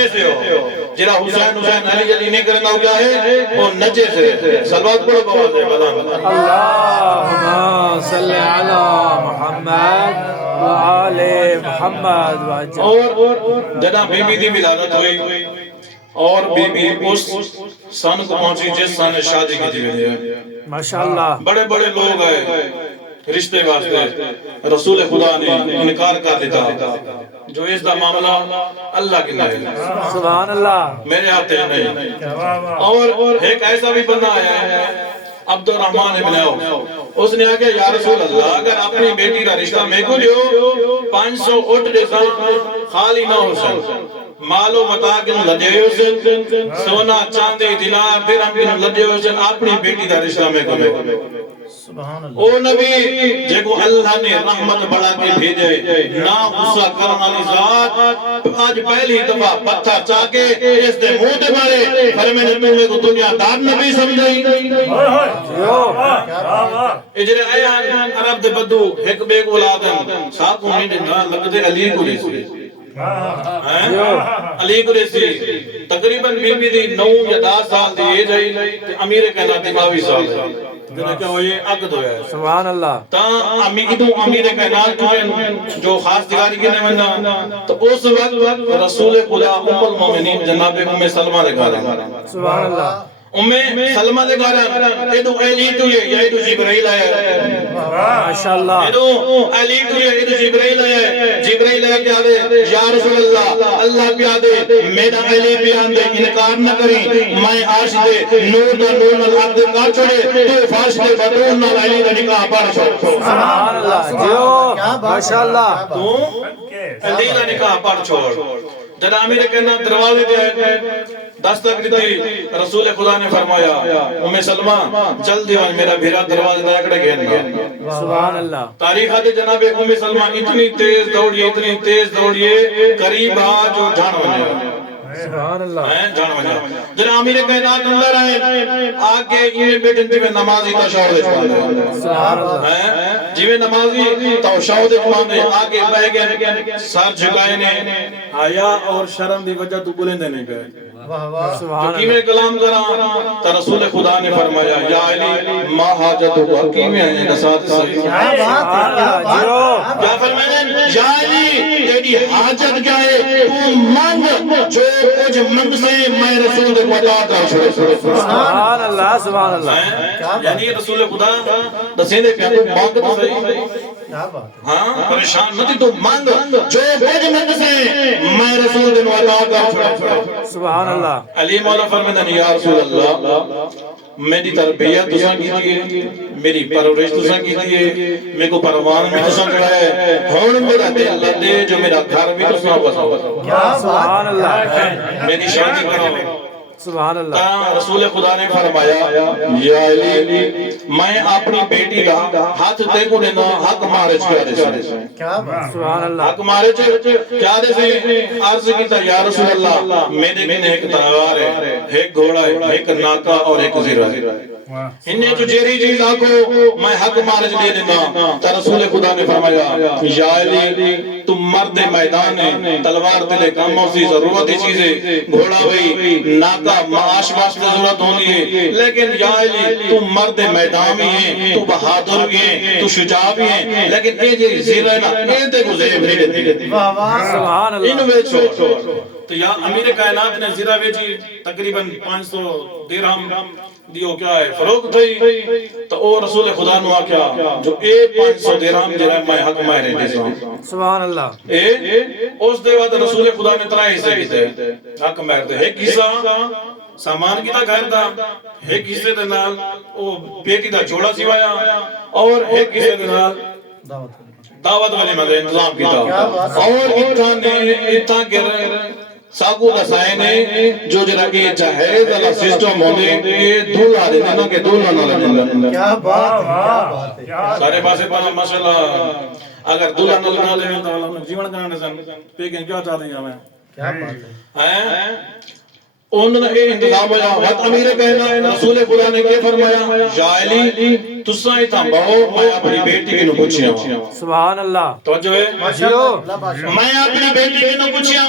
نشے سے ہو جڑا حسین حسین علی علی نہیں کرنا ہو کیا ہے وہ نشے سے صلوات پڑھو بواز ہے بلان اللہم صلی علی محمد وآل محمد اور جدا بی بی دی ولادت ہوئی اور بی بی اس سن کو پہنچی جس سن شادی کی تھی ماشاءاللہ بڑے بڑے لوگ آئے رشتے واسطے رسول خدا نے انکار کر دیتا جو اس دا معاملہ اللہ کی نہیں سبحان اللہ میرے ہاتھ نہیں اور ایک ایسا بھی بندہ آیا ہے عبد الرحمن ابن عوف اس نے آگیا یا رسول اللہ اگر اپنی بیٹی کا رشتہ میں کو دیو 500 اٹھ جیسا خالی نہ ہو سن مالو متا کے لدے ہوئے سن سونا چاندی دینار پھر ہم کے لدے ہوئے سن اپنی بیٹی کا رشتہ میں کو دیو او نبی جے کو اللہ نے رحمت بڑھا کے بھیجے نا غصہ کرنا لی ذات آج پہلی دفعہ پتھر چاکے اس دے منہ دے مارے فرمائے تمہیں کو دنیا دار نبی سمجھائی اجرے آیان عرب دے بدو ایک بیگ اولادن ساتھ انہیں نے نا لگتے علی کو لیسی علی کو لیسی تقریباً بی بی دی 9 یا 10 سال دی ایج آئی امیر کہنا دی 22 سال جنہیں کیا وہ یہ عقد ہویا ہے سبحان اللہ تا امیر کائنات جو خاص دگاری کے نمائندہ تو اس وقت رسول خدا ام المومنین جناب ام سلمہ دے گھر سبحان اللہ ام سلمہ دے گھر ایدو علی تو یہ ایدو جبرائیل آیا ماشاءاللہ ایدو علی تو یہ ایدو جبرائیل آیا جبرائیل آیا کیا دے یا رسول اللہ اللہ پیا دے میرا علی بیان دے انکار نہ کریں میں آش دے نور دا نور ملعب دے کار چھوڑے تو فارش دے بدون نال علی دا نکاح پڑھ چھوڑ سبحان اللہ جو ماشاءاللہ تو علی دا نکاح پڑھ چھوڑ جدا امیر کہنا دروازے دے دستک دیتی رسول خدا نے فرمایا ام سلمہ جلدی وان میرا بھیرا دروازے دے اکڑے گئے سبحان اللہ تاریخ آتے جناب ام سلمہ اتنی تیز دوڑیے قریب آج جو جان بنیا سبحان اللہ جان بنیا جناب امیر کائنات اندر آئے آگے یہ بیٹن جی میں نمازی تشاہد اچھوانے سبحان اللہ جی میں نمازی تشاہد اچھوانے آگے بہ گئے سر جھکائے نے آیا اور شرم دی وجہ تو بلندے نہیں گئے سبحان حکیم کلام کرا تا رسول خدا نے فرمایا یا علی ما حاجت ہو حکیم ہے نسات صحیح کیا فرمائے یا علی تیری حاجت کیا ہے تو مانگ جو کچھ منگ سے میں رسول کو عطا کر چھوڑے سبحان اللہ سبحان اللہ یعنی رسول خدا دسیں دے پیانو مانگ تو صحیح ہاں پریشان نہ تھی تو مانگ جو کچھ منگ سے میں رسول کو عطا کر چھوڑے سبحان اللہ علی مولا فرمائے یا رسول اللہ میری تربیت تساں کی دیئے میری پرورش تساں کی دیئے میں کو پروان میں تساں کڑا ہے ہون میرا دل دے جو میرا گھر بھی تساں بساؤ سبحان اللہ میری شادی کرو سبحان اللہ تا رسول خدا نے فرمایا یا علی میں اپنی بیٹی کا ہاتھ تے کو دینا حق مارج کیا دے سے سبحان اللہ حق مارج کیا دے سے عرض کیتا یا رسول اللہ میرے گھنے ایک تلوار ہے ایک گھوڑا ہے ایک ناکا اور ایک زیرہ ہے انہیں جو جیری چیز آگو میں حق مارج لے دینا تا رسول خدا نے فرمایا یا علی تم مرد میدان ہے تلوار تلے کاموں سی ضرورتی چیزیں گھوڑا ہوئی ناکا معاش واسطے ضرورت ہونی ہے لیکن یا علی تم مرد میدان بھی ہیں تو بہادر بھی ہیں تو شجاع بھی ہیں لیکن اے جی زیرہ نا اے تے کو زیب نہیں دیتے سبحان اللہ انو ویچو تو یا امیر کائنات نے زیرہ ویچی تقریباً 500 درہم دیو کیا ہے فروغ تھی تو او رسول خدا نو آکیا جو اے 500 درہم جرہ میں حق مائرے دے سو سبحان اللہ اے اس دے بعد رسول خدا نے ترائے حصے کیتے حق مائر دے ایک حصہ سامان کی تا گھر دا ایک حصے دے نال او بیٹی دا جوڑا سیوایا اور ایک حصے دے نال دعوت والی میں انتظام کیتا اور اتھا گر ساکو دسائے نے جو جرا کہ جہیز والا سسٹم ہونے یہ دھولا دے دینا کہ دھولا نہ لگنا کیا بات ہے سارے پاسے پانا ماشاءاللہ اگر دھولا نہ لگنا دے تو اللہ جیون کرنے سن پیکن کیا چاہتے ہیں ہمیں کیا بات ہے انہوں نے انتظام ہویا وقت امیر کہنا رسول خدا نے کیا فرمایا یا علی تساں ہی تھا بہو میں اپنی بیٹی کی نو پوچھیا سبحان اللہ توجہ ہے ماشاءاللہ میں اپنی بیٹی کی نو پوچھیا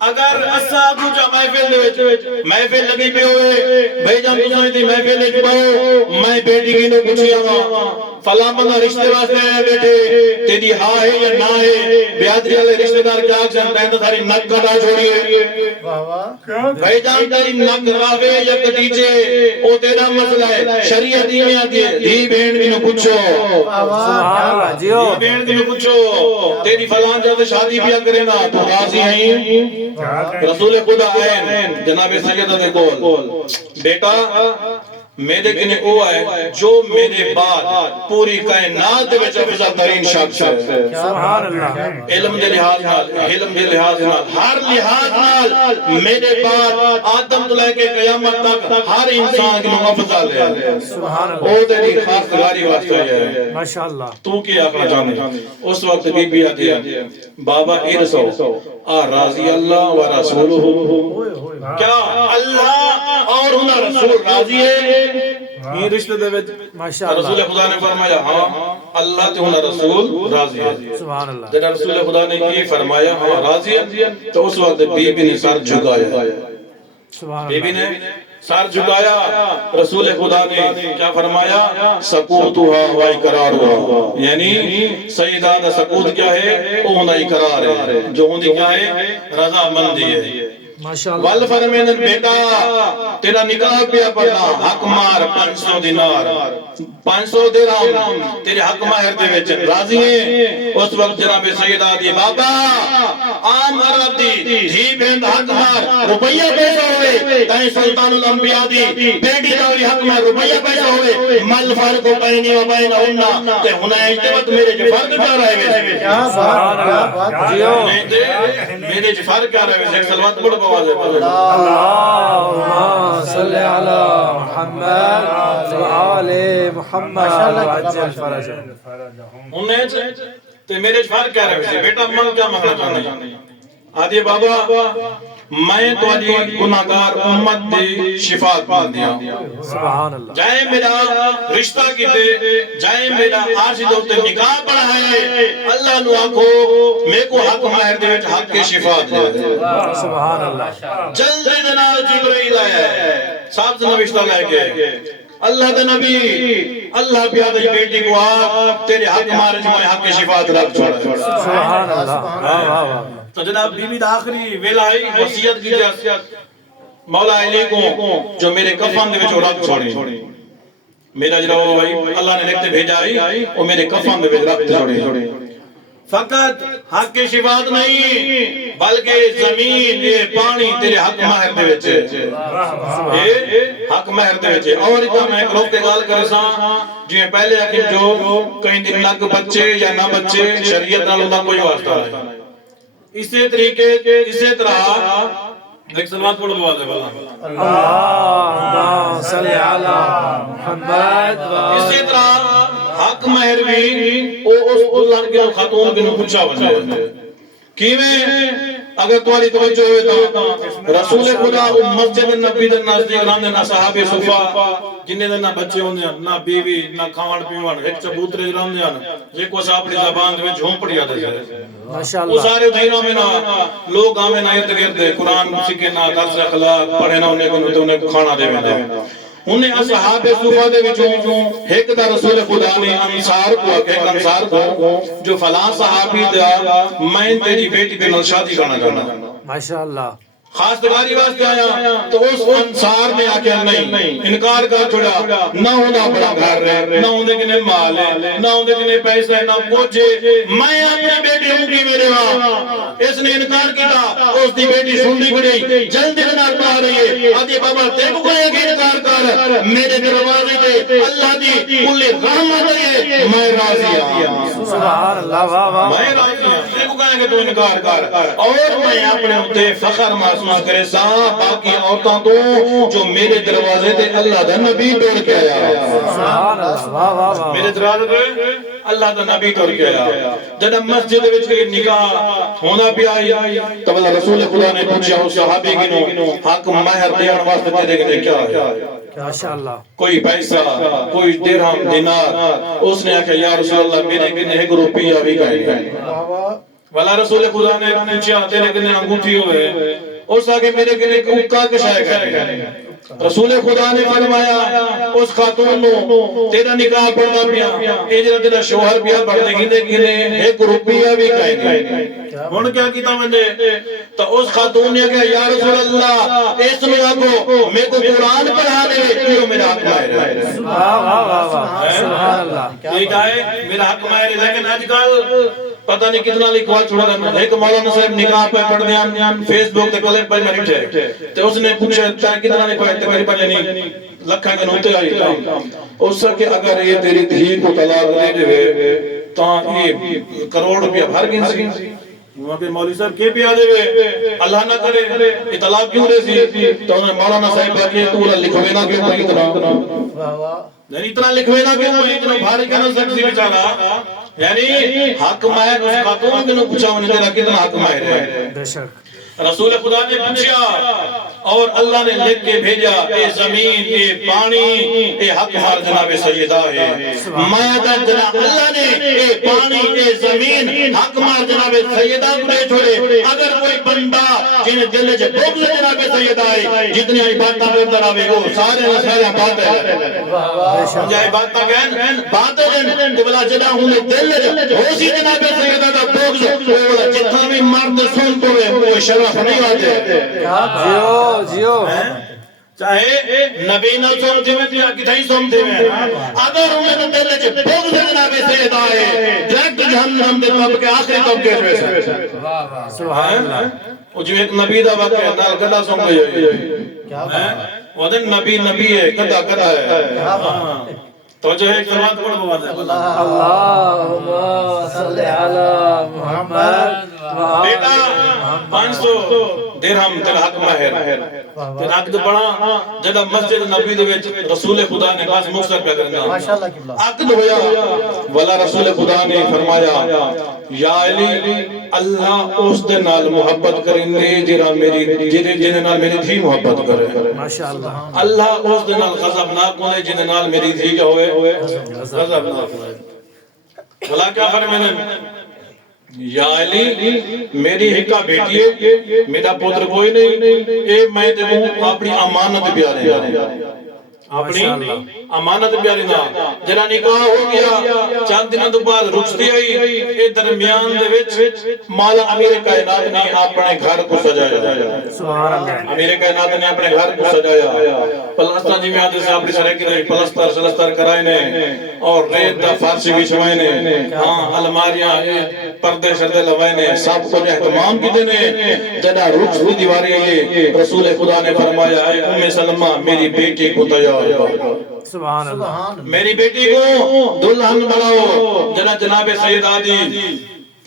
اگر اسا دوجا محفل دے وچ محفل لگی پی ہوئے بھائی جان تساں دی محفل وچ باؤ میں بیٹی کی نو پوچھیا وا فلاں بندہ رشتے واسطے آیا بیٹے تیری ہاں ہے یا نہ ہے بیادری والے رشتہ دار کیا آکھن تے ساری نک کٹا چھوڑیے واہ واہ بھائی جان تیری نک راوے یا کٹیچے او تیرا مسئلہ ہے شریعت ہی میں آتی ہے دی بہن دی نو پوچھو سبحان اللہ جیو دی بہن دی نو پوچھو تیری فلاں جب شادی بیا کرے نا تو راضی ہیں رسول خدا آئے جناب سیدہ دے کول بیٹا میرے کنے او ہے جو میرے بعد پوری کائنات وچ افضل ترین شخص ہے سبحان اللہ علم دے لحاظ نال علم دے لحاظ نال ہر لحاظ نال میرے بعد آدم تو لے کے قیامت تک ہر انسان کی افضل ہے سبحان اللہ او تیری خاص گواری واسطے ہے ماشاءاللہ تو کیا آخنا چاہنے اس وقت بی بی آتی ہے بابا ارسو آ راضی اللہ و رسولہ کیا اللہ اور انہا رسول راضی ہے یہ رشتہ دے وچ ماشاءاللہ رسول خدا نے فرمایا ہاں اللہ تے انہا رسول راضی ہے سبحان اللہ جب رسول خدا نے یہ فرمایا ہاں راضی ہے تو اس وقت بی بی نے سر جھکایا سبحان بی بی اللہ نے سر جھکایا رسول خدا نے کیا فرمایا سکوتھا و اقرار ہوا یعنی سیدہ دا سکوت کیا ہے وہ ہونا اقرار ہے جو ہوندی کیا ہے رضا مندی ہے ماشاءاللہ ول فرمینن بیٹا تیرا نکاح پیا پڑھنا حق مار 500 دینار 500 درہم تیرے حق مہر دے وچ راضی ہیں اس وقت جناب سیدہ دی بابا عام عرب دی دھی بہن حق مار روپیہ پیسہ ہوئے تائیں سلطان الانبیاء دی بیٹی دا بھی حق مار روپیہ پیسہ ہوئے مل فرق بینی و بین انہا تے ہنہ اجتمت میرے جو فرق کیا رہے وے سبحان اللہ جیو میرے جو فرق کیا رہے وے سلوات بڑھ بواز ہے اللهم صل على محمد وعلى محمد وعجل فرجهم انہیں تے میرے فرق کیا رہے بیٹا من کیا منگنا چاہنے آدھی بابا میں تو آدھی گناہگار امت دی شفاعت مان دیا سبحان اللہ جائے میرا رشتہ کی دے جائے میرا آرشی دوتے نکاح پڑھائے اللہ نو آکھو میں کو حق مہر دے وچ حق کی شفاعت دے سبحان اللہ جلد جناب جبرائیل آیا ہے صاحب سے نوشتہ لے کے اللہ دے نبی اللہ پیادہ بیٹی کو آپ تیرے حق مارج میں حق کی شفاعت رکھ چھوڑا سبحان اللہ واہ واہ واہ تو جناب بی بی دا آخری ویلائی وصیت کی جا مولا علی کو جو میرے کفن دے وچ رکھ چھوڑی میرا جڑا بھائی اللہ نے لکھتے بھیجا آئی وہ میرے کفن دے وچ رکھ چھوڑی فقط حق کی شفاعت نہیں بلکہ زمین یہ پانی تیرے حق مہر دے وچ حق مہر دے وچ اور اتنا میں ایک روک کے گال کرے سا جی پہلے اکیم جو کہیں دن لگ بچے یا نہ بچے شریعت نہ لوگا کوئی واسطہ ہے اسی طریقے اسی طرح ایک سلوات پڑھو دعا دے والا اللهم صل على محمد اسی طرح حق مہر بھی اس دلہن کے خاتون کے پوچھا وجہ کیویں اگر تمہاری توجہ ہوئے تو رسول خدا مسجد نبی دے نزدیک رہندے نہ صحابہ صفا جن دے نہ بچے ہوندے نہ بیوی نہ کھاون پیون ایک چبوترے رہندے ہیں جے کو اپنی زبان دے وچ جھونپڑیاں دے ماشاءاللہ وہ سارے دھیروں میں نہ لوگ آویں نہ ارد گرد قرآن سیکھے نہ درس اخلاق پڑھے نہ انہیں کو کھانا دے ویندے انہیں اصحاب صفا دے وچوں ایک دا رسول خدا نے انصار کو ایک انصار کو جو فلاں صحابی دا میں تیری بیٹی پہ نال شادی کرنا چاہنا ماشاءاللہ خاص تمہاری واسطے آیا تو اس انصار نے آکے نہیں انکار کر چھوڑا نہ ہونا بڑا گھر ہے نہ ہونے کے مال ہے نہ ہونے کے پیسہ ہے نہ کچھ میں اپنی بیٹی ہوں گی میرے وہاں اس نے انکار کیا اس دی بیٹی سننی پڑی جلدی انکار پڑھا رہی ہے آدھی بابا تیرے کو ایک انکار کر میرے دروازے تے اللہ دی کل رحمت ہے میں راضی ہوں سبحان اللہ واہ واہ میں راضی ہوں تیرے کو کہیں گے تو انکار کر اور میں اپنے ہوتے فخر محسوس کرے سا باقی عورتوں تو جو میرے دروازے تے اللہ دا نبی توڑ کے آیا سبحان اللہ واہ واہ واہ میرے دروازے تے اللہ دا نبی توڑ کے آیا جب مسجد وچ نکاح ہونا پیا تو اللہ رسول خدا نے پوچھا اس صحابی کی حق مہر دینے واسطے تیرے کنے کیا ہے ماشاءاللہ کوئی پیسہ کوئی درہم دینار اس نے کہا یا رسول اللہ میرے کنے ایک روپیہ بھی کہیں والا رسول خدا نے پوچھا تیرے کنے انگوٹھی ہوئے اس آگے میرے کنے اکا کشائے گئے رسول خدا نے فرمایا اس خاتون نو تیرا نکاح پڑھنا پیا اجرا تیرا شوہر پیا پڑھنے گیندے گینے ایک روپیہ بھی کہیں گے ہن کیا کیتا میں نے تو اس خاتون نے کہا یا رسول اللہ اس میں آگو میں کو قرآن پڑھا لے یہ میرا حق ماہر ہے سبحان اللہ یہ کہے میرا حق ماہر ہے لیکن آج کل پتہ نہیں کتنا لکھوا چھوڑا رہا ایک مولانا صاحب نکاح پہ پڑھ دیا فیس بک تے کلپ پہ مری تھے تو اس نے پوچھا چاہے کتنا لکھوا ہے میری پتہ نہیں لکھا کے نوتے آئی اس سے کہ اگر یہ تیری دھی کو طلاق دے دے تو یہ کروڑ روپیہ بھر گن سی وہاں پہ مولوی صاحب کے پیا دے وے اللہ نہ کرے یہ طلاق کیوں دے سی تو انہیں مولانا صاحب کہا تو لکھوے نہ کیوں کوئی اتنا اتنا لکھوے نہ کیوں کوئی اتنا بھاری کہنا سکسی بیچارہ یعنی حق ماہر اس خاتون کے نو پوچھا انہیں تیرا کتنا حق ماہر ہے بے شک رسول خدا نے پوچھا اور اللہ نے لکھ کے بھیجا اے زمین اے پانی اے حق مار جناب سیدہ ہے مائدہ جناب اللہ نے اے پانی اے زمین حق مار جناب سیدہ کو دے چھوڑے اگر کوئی بندہ جنہیں دل سے بغض جناب سیدہ ہے جتنی عبادتہ کرتا رہے وہ سارے سارے بات ہے سمجھا عبادتہ کہن بات ہے کہ بلا جنہ انہیں دل سے ہو سی جناب سیدہ کا بغض جتنا بھی مرد سن تو ہے وہ شرف نہیں آتے جیو جیو چاہے نبی نہ سمجھے میں یا کتائی سمجھے میں اگر انہیں دل سے بغض جناب سیدہ ہے ڈائریکٹ جہنم دے طب کے آخری طب کے جوے سبحان اللہ وہ جو ایک نبی دا واقع ہے نال گدا سمجھے وہ دن نبی ہے گدا گدا ہے تو جو ایک سلوات پڑھ بواز ہے اللہم صلی علی محمد بیٹا 500 درہم تیرا حق ماہر تیرا حق پڑھا جدہ مسجد نبی دے وچ رسول خدا نے بس مقصد پہ کرنا عقد ہویا والا رسول خدا نے فرمایا یا علی اللہ اس دے نال محبت کریں جرا میری جن نال میری تھی محبت کرے ماشاءاللہ اللہ اس دے نال غضب نہ کونے جن نال میری تھی کیا ہوئے غضب نہ کونے بھلا کیا فرمایا یا علی میری ہکا بیٹی ہے میرا پتر کوئی نہیں اے میں دیکھوں اپنی امانت پیارے اپنی امانت پیاری نا جرا نکاح ہو گیا چند دنوں تو بعد رخصتی آئی اے درمیان دے وچ مولا امیر کائنات نے اپنے گھر کو سجایا سبحان اللہ امیر کائنات نے اپنے گھر کو سجایا پلستر جی میں آتے سے اپنی سرے کی پلستر سلستر کرائے نے اور ریت دا فارسی بچھوائے نے ہاں الماریاں پردے شردے لوائے نے سب کو اہتمام کی دینے جنہ رخصتی دیواری ہے رسول خدا نے فرمایا اے ام سلمہ میری بیٹی کو تیار سبحان اللہ میری بیٹی کو دلہن بناؤ جناب سید آدی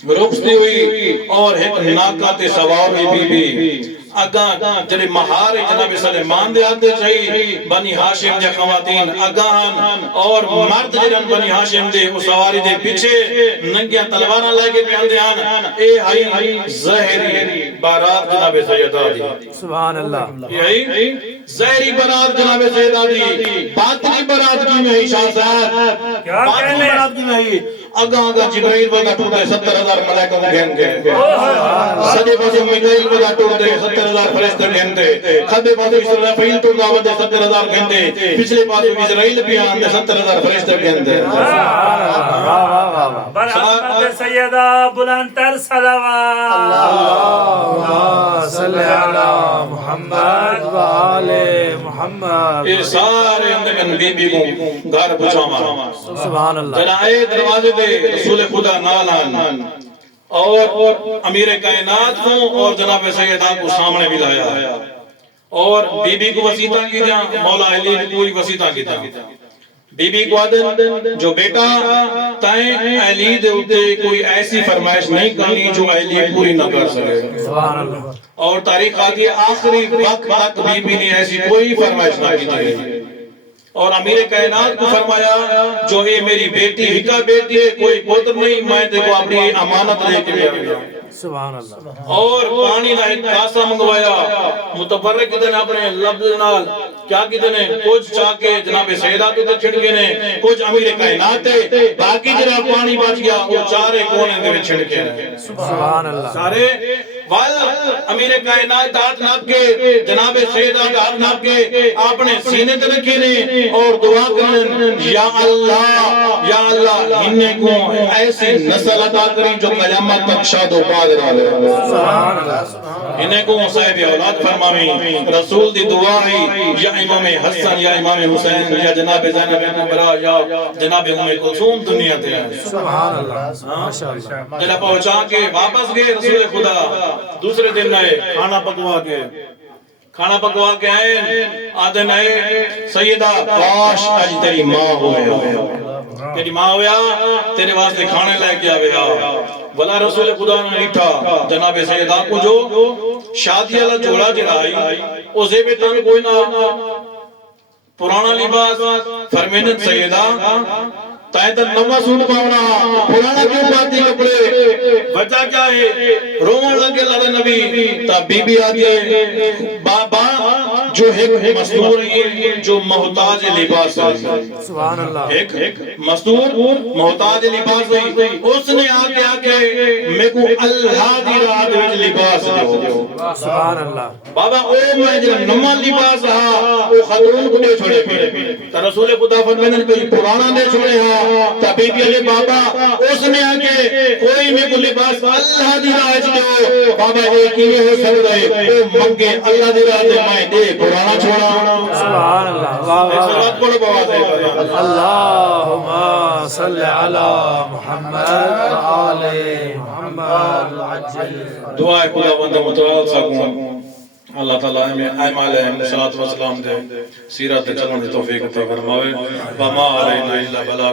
رخصتی ہوئی اور ایک ناکات سوار ہوئی بی اگاں جنہیں مہار جناب سلیمان دے آتے چاہی بنی ہاشم دے خواتین اگاہن اور مرد جنن بنی ہاشم دے اس سواری دے پیچھے ننگیاں تلوارہ لائے کے پیان دے آن اے ہائی زہری بارات جناب سیدہ دی سبحان اللہ یہی زہری بارات جناب سیدہ دی باطنی بارات کی نہیں شاہ صاحب باطنی بارات کی نہیں اگاں جبرائیل بدا ٹوٹے 70,000 ملائکہ گھن گئے سجے بازو میکائیل بدا ٹوٹے 70,000 فرشتے گھن دے خبے بازو اسرافیل ٹوٹا ودے 70,000 گھن دے پچھلے بازو اسرائیل پیان دے 70,000 فرشتے گھن دے برحمت سیدہ بلندتر صلوات اللہم صلی علی محمد و آل محمد یہ سارے اندر بی بی کو گھر پچھا مارا سبحان اللہ جنائے دروازے دے رسول خدا نالان اور امیر کائنات کو اور جناب سیدہ کو سامنے بھی لایا اور بی بی کو وسیطہ کی دیا مولا علی کی پوری وسیطہ کی دیا بی بی کو آدن جو بیٹا تائیں علی دے ہوتے کوئی ایسی فرمائش نہیں کرنی جو علی پوری نہ کر سکے سبحان اللہ اور تاریخ آتی آخری وقت تک بی بی نے ایسی کوئی فرمائش نہ کی تھی اور امیر کائنات کو فرمایا جو یہ میری بیٹی ہکا بیٹی ہے کوئی پوتر نہیں میں دیکھو اپنی امانت لے کے لیا سبحان اللہ اور پانی نہ ایک کاسا منگوایا متبرک دن اپنے لفظ نال کیا کہتے ہیں کچھ چاہ کے جناب سیدہ تو چھڑکے نے کچھ امیر کائنات ہے باقی جناب پانی بچ گیا وہ چارے کونے دے وچ چھڑکے نے سبحان اللہ سارے وال امیر کائنات ہاتھ ناپ کے جناب سیدہ کا ہاتھ ناپ کے آپ نے سینے تے رکھے نے اور دعا کرن یا اللہ انہیں کو ایسی نسل عطا کریں جو قیامت تک شاد و باد رہے سبحان اللہ انہیں کو صاحب اولاد فرماویں رسول دی دعا ہے یا امام حسن یا امام حسین یا جناب زینب کبریٰ یا جناب ام کلثوم دنیا تے ہیں سبحان اللہ ماشاءاللہ جناب پہنچا کے واپس گئے رسول خدا دوسرے دن آئے کھانا پکوا کے آئے آدھن آئے سیدہ کاش آج تیری ماں ہویا تیرے واسطے کھانے لے کے آویا بلا رسول خدا نے ایٹھا جناب سیدہ کو جو شادی اللہ جوڑا جرائی او زیبے تاں کوئی نہ پرانا لباس فرمینت سیدہ تائیں تر نوہ سوٹ پاؤنا پرانا کیوں پاتی کپڑے وجہ کیا ہے رومن لگے اللہ نبی تا بی بی آتی ہے بابا جو ایک مستور ہے جو محتاج لباس ہے سبحان اللہ ایک مستور محتاج لباس ہے اس نے آکے میں کو اللہ دی راہ دے لباس دے سبحان اللہ بابا او میں جو نوہ لباس ہاں او خاتون کو دے چھوڑے پھر تا رسول خدا فرمائے کوئی پرانا دے چھوڑے ہاں تبیبی علی بابا اس نے آگے کوئی میں کو لباس اللہ دی راہ دے بابا ایک ہی ہو سکتا ہے او منگے اللہ دی راہ دے میں دے پرانا چھوڑا سبحان اللہ اس بات کو بواز ہے اللہم صلی علی محمد آل محمد عجل دعائے خدا بندہ متوال سکوں اللہ تعالیٰ اعمال علیہ السلام دے سیرت چلن دی توفیق عطا فرماوے وما علینا الا بلاغ